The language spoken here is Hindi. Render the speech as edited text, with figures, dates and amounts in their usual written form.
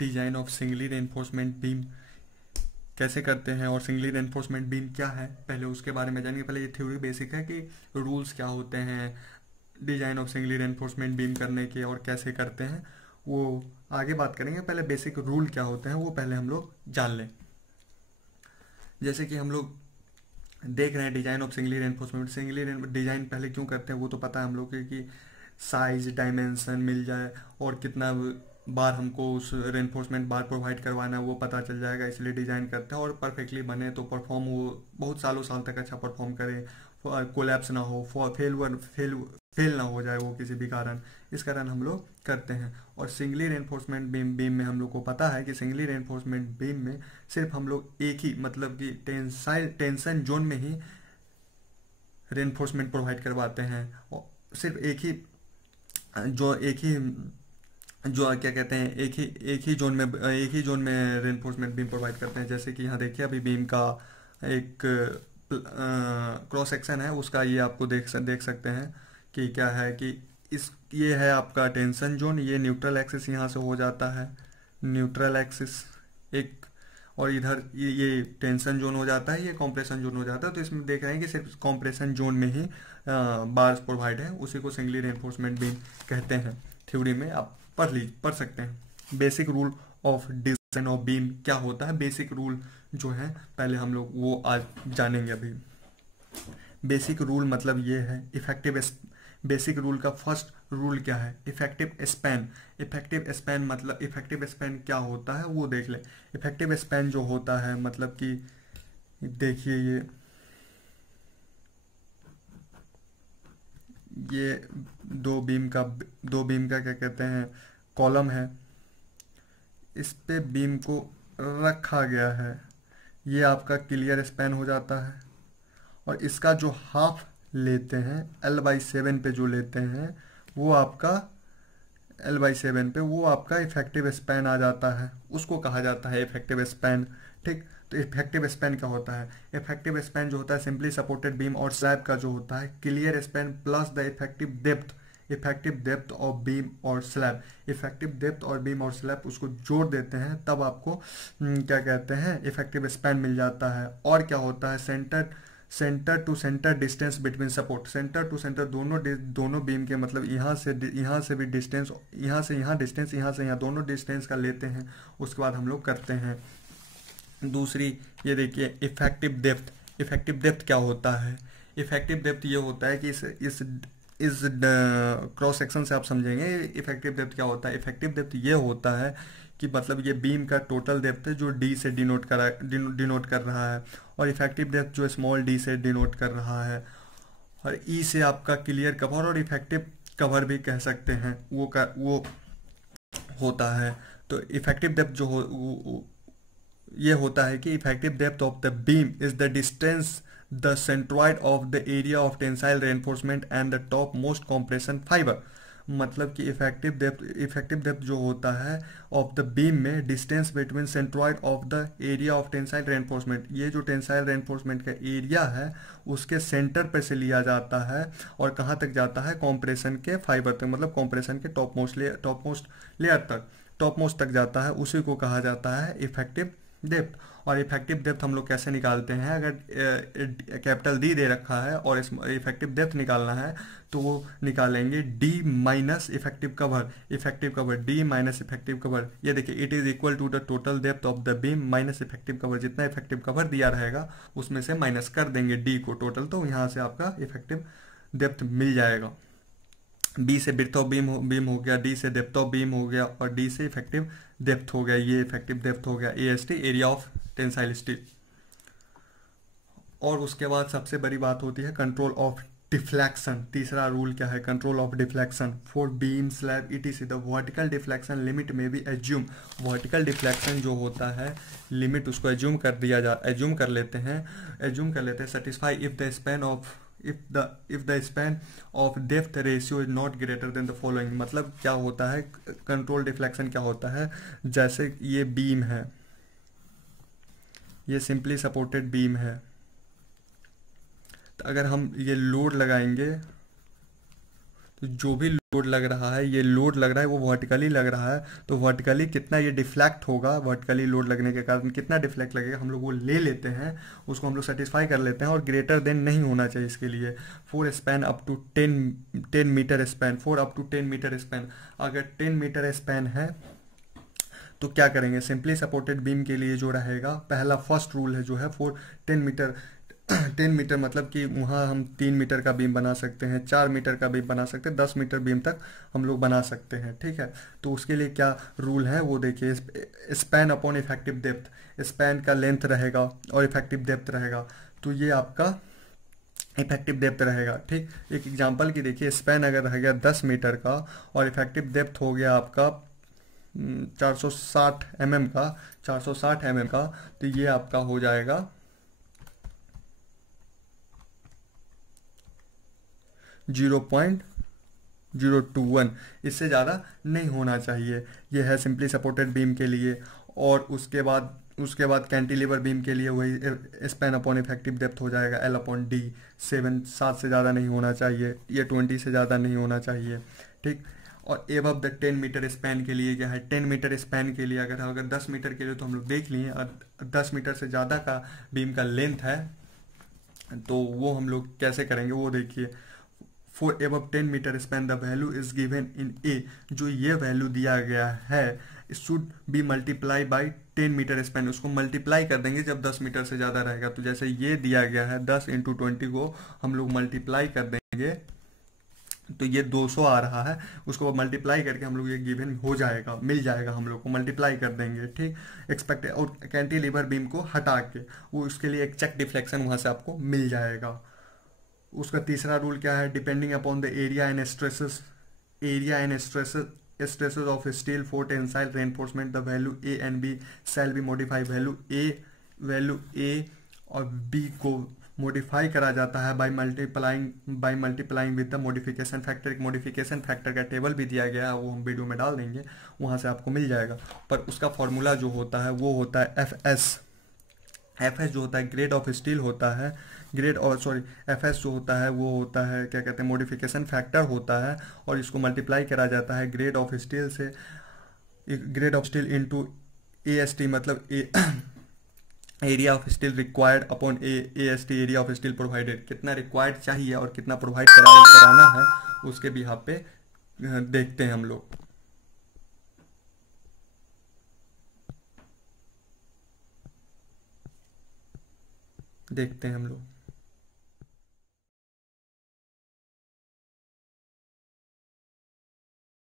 Design of singly reinforcement beam कैसे करते हैं और सिंगली रेनफोर्समेंट बीम क्या है, पहले उसके बारे में जानेंगे। पहले ये थ्योरी बेसिक है कि रूल्स क्या होते हैं design of singly reinforcement beam करने के और कैसे करते हैं, वो आगे बात करेंगे। पहले बेसिक रूल क्या होते हैं वो पहले हम लोग जान लें। जैसे कि हम लोग देख रहे हैं design of singly reinforcement, singly design पहले क्यों करते हैं वो तो पता है हम लोग कि साइज डायमेंशन मिल जाए और कितना बार हमको उस रेनफोर्समेंट बार प्रोवाइड करवाना है वो पता चल जाएगा, इसलिए डिज़ाइन करते हैं। और परफेक्टली बने तो परफॉर्म वो बहुत सालों साल तक अच्छा परफॉर्म करे, कोलैप्स ना हो, फेल ना हो जाए वो किसी भी कारण, इस कारण हम लोग करते हैं। और सिंगली रेनफोर्समेंट बीम में हम लोग को पता है कि सिंगली रेनफोर्समेंट बीम में सिर्फ हम लोग एक ही मतलब कि टेंशन जोन में ही रेनफोर्समेंट प्रोवाइड करवाते हैं। और सिर्फ एक ही जो क्या कहते हैं एक ही जोन में रेनफोर्समेंट बीम प्रोवाइड करते हैं। जैसे कि यहाँ देखिए अभी बीम का एक क्रॉस सेक्शन है उसका, ये आपको देख सकते हैं कि क्या है कि ये है आपका टेंशन जोन, ये न्यूट्रल एक्सिस यहाँ से हो जाता है, न्यूट्रल एक्सिस एक, और इधर ये टेंशन जोन हो जाता है, ये कॉम्प्रेशन जोन हो जाता है। तो इसमें देख रहे हैं कि सिर्फ कॉम्प्रेशन जोन में ही बार्स प्रोवाइड है, उसी को सिंगली रेनफोर्समेंट बीम कहते हैं। थ्योरी में आप पढ़ सकते हैं। Basic rule of design of beam क्या होता है, बेसिक रूल जो है पहले हम लोग वो आज जानेंगे। अभी बेसिक रूल मतलब ये है इफेक्टिव, बेसिक रूल का फर्स्ट रूल क्या है, इफेक्टिव स्पैन। इफेक्टिव स्पैन मतलब इफेक्टिव स्पैन क्या होता है वो देख ले। इफेक्टिव स्पैन जो होता है मतलब कि देखिए ये दो बीम का क्या कहते हैं कॉलम है, इस पे बीम को रखा गया है, ये आपका क्लियर स्पैन हो जाता है। और इसका जो हाफ लेते हैं L/7 पे जो लेते हैं वो आपका L/7 पे वो आपका इफेक्टिव स्पैन आ जाता है, उसको कहा जाता है इफेक्टिव स्पैन। ठीक, तो इफेक्टिव स्पैन क्या होता है, इफेक्टिव स्पैन जो होता है सिंपली सपोर्टेड बीम और स्लैब का जो होता है clear span plus the effective depth of beam और स्लैब। इफेक्टिव डेप्थ और बीम और स्लैब उसको जोड़ देते हैं तब आपको क्या कहते हैं इफेक्टिव स्पैन मिल जाता है। और क्या होता है centre to centre distance between support, centre to centre दोनों बीम के मतलब यहाँ से भी डिस्टेंस, यहाँ से यहाँ डिस्टेंस, यहाँ से यहाँ दोनों डिस्टेंस का लेते हैं, उसके बाद हम लोग करते हैं। दूसरी ये देखिए इफेक्टिव डेप्थ क्या होता है, इफेक्टिव डेप्थ ये होता है कि इस क्रॉस सेक्शन से आप समझेंगे इफेक्टिव डेप्थ क्या होता है। इफेक्टिव डेप्थ ये होता है कि मतलब ये बीम का टोटल डेप्थ है जो डी से डिनोट कर रहा है, और इफेक्टिव डेप्थ जो स्मॉल डी से डिनोट कर रहा है, और ई से आपका क्लियर कवर और इफेक्टिव कवर भी कह सकते हैं वो होता है। तो इफेक्टिव डेप्थ ये होता है कि effective depth of the beam is the distance the centroid of the area of tensile reinforcement and the top most compression fibre. मतलब कि इफेक्टिव डेप्थ जो होता है ऑफ द बीम में distance between centroid of the area of tensile reinforcement, ये जो टेंसाइल रेनफोर्समेंट का एरिया है उसके सेंटर पे से लिया जाता है और कहाँ तक जाता है कॉम्प्रेशन के फाइबर तक, मतलब कॉम्प्रेशन के टॉप मोस्ट तक जाता है, उसी को कहा जाता है इफेक्टिव डेप्थ। और इफेक्टिव डेप्थ हम लोग कैसे निकालते हैं, अगर कैपिटल डी दे रखा है और इस इफेक्टिव डेप्थ निकालना है तो वो निकालेंगे D minus effective cover D minus effective cover. ये देखिए it is equal to the total depth of the beam minus effective cover, जितना इफेक्टिव कवर दिया रहेगा उसमें से माइनस कर देंगे डी को टोटल, तो यहाँ से आपका इफेक्टिव डेप्थ मिल जाएगा। बी से ब्रेड्थ ऑफ बीम हो गया, डी से डेप्थ ऑफ बीम हो गया, और डी से इफेक्टिव डेप्थ हो गया, ये इफेक्टिव डेप्थ हो गया AST area of tensile steel. और उसके बाद सबसे बड़ी बात होती है कंट्रोल ऑफ डिफ्लेक्शन। तीसरा रूल क्या है, control of deflection for beam slab ETC the vertical deflection limit में भी एज्यूम। वर्टिकल डिफ्लेक्शन जो होता है लिमिट उसको एज्यूम कर लेते हैं satisfy if the span of if the span of depth ratio is not greater than the following। मतलब क्या होता है कंट्रोल डिफ्लेक्शन क्या होता है, जैसे ये बीम है, ये सिंपली सपोर्टेड बीम है, तो अगर हम ये लोड लगाएंगे तो जो भी लोड लग रहा है, ये लोड लग रहा है वो वर्टिकली लग रहा है, तो वर्टिकली कितना ये डिफ्लेक्ट होगा, वर्टिकली लोड लगने के कारण कितना डिफ्लेक्ट लगेगा हम लोग वो ले लेते हैं, उसको हम लोग सेटिस्फाई कर लेते हैं, और ग्रेटर देन नहीं होना चाहिए इसके लिए। Four span up to 10 metre span, 4 up to 10 metre span, अगर 10 मीटर स्पैन है तो क्या करेंगे, सिंपली सपोर्टेड बीम के लिए जो रहेगा, पहला फर्स्ट रूल है जो है 10 मीटर 10 मीटर मतलब कि वहाँ हम 3 मीटर का बीम बना सकते हैं, 4 मीटर का बीम बना सकते हैं, 10 मीटर बीम तक हम लोग बना सकते हैं, ठीक है। तो उसके लिए क्या रूल है वो देखिए, span upon effective depth, span का लेंथ रहेगा और इफेक्टिव डेप्थ रहेगा, तो ये आपका इफेक्टिव डेप्थ रहेगा, ठीक। एक एग्जांपल की देखिए, स्पैन अगर रह गया 10 मीटर का और इफेक्टिव डेप्थ हो गया आपका 460 mm का, 460 mm का, तो ये आपका हो जाएगा 0.021, इससे ज़्यादा नहीं होना चाहिए। ये है सिंपली सपोर्टेड बीम के लिए। और उसके बाद कैंटिलीवर बीम के लिए वही स्पैन अपॉन इफेक्टिव डेप्थ हो जाएगा L/D, 7 से ज़्यादा नहीं होना चाहिए, ये 20 से ज़्यादा नहीं होना चाहिए, ठीक। और एबव द 10 मीटर स्पैन के लिए क्या है, 10 मीटर स्पैन के लिए अगर 10 मीटर के लिए तो हम लोग देख लिए, और 10 मीटर से ज़्यादा का बीम का लेंथ है तो वो हम लोग कैसे करेंगे वो देखिए। For above 10 metre span the value is given in A, जो ये वैल्यू दिया गया है should be multiply by 10 metre span, उसको मल्टीप्लाई कर देंगे जब 10 मीटर से ज़्यादा रहेगा। तो जैसे ये दिया गया है 10 × 20 को हम लोग मल्टीप्लाई कर देंगे तो ये 200 आ रहा है, उसको मल्टीप्लाई करके हम लोग ये गिवन हो जाएगा, मिल जाएगा, हम लोग को मल्टीप्लाई कर देंगे, ठीक। एक्सपेक्ट और कैंटिलीवर बीम को हटा के वो उसके लिए एक चेक डिफ्लेक्शन वहाँ से आपको मिल जाएगा। उसका तीसरा रूल क्या है, depending upon the area and stresses of steel for tensile reinforcement the value A and B shall be modify, value A और बी को मॉडिफाई करा जाता है by multiplying with the modification factor. एक मॉडिफिकेशन फैक्टर का टेबल भी दिया गया है, वो हम वीडियो में डाल देंगे, वहाँ से आपको मिल जाएगा। पर उसका फॉर्मूला जो होता है वो होता है एफ एस जो होता है ग्रेड ऑफ स्टील होता है, एफ एस जो होता है वो होता है क्या कहते हैं, मॉडिफिकेशन फैक्टर होता है, और इसको मल्टीप्लाई करा जाता है ग्रेड ऑफ स्टील से, grade of steel into A S T, मतलब area of steel required upon A S T, area of steel provided, कितना रिक्वायर्ड चाहिए और कितना प्रोवाइड कराना है उसके भी यहाँ पे देखते हैं हम लोग, देखते हैं हम लोग।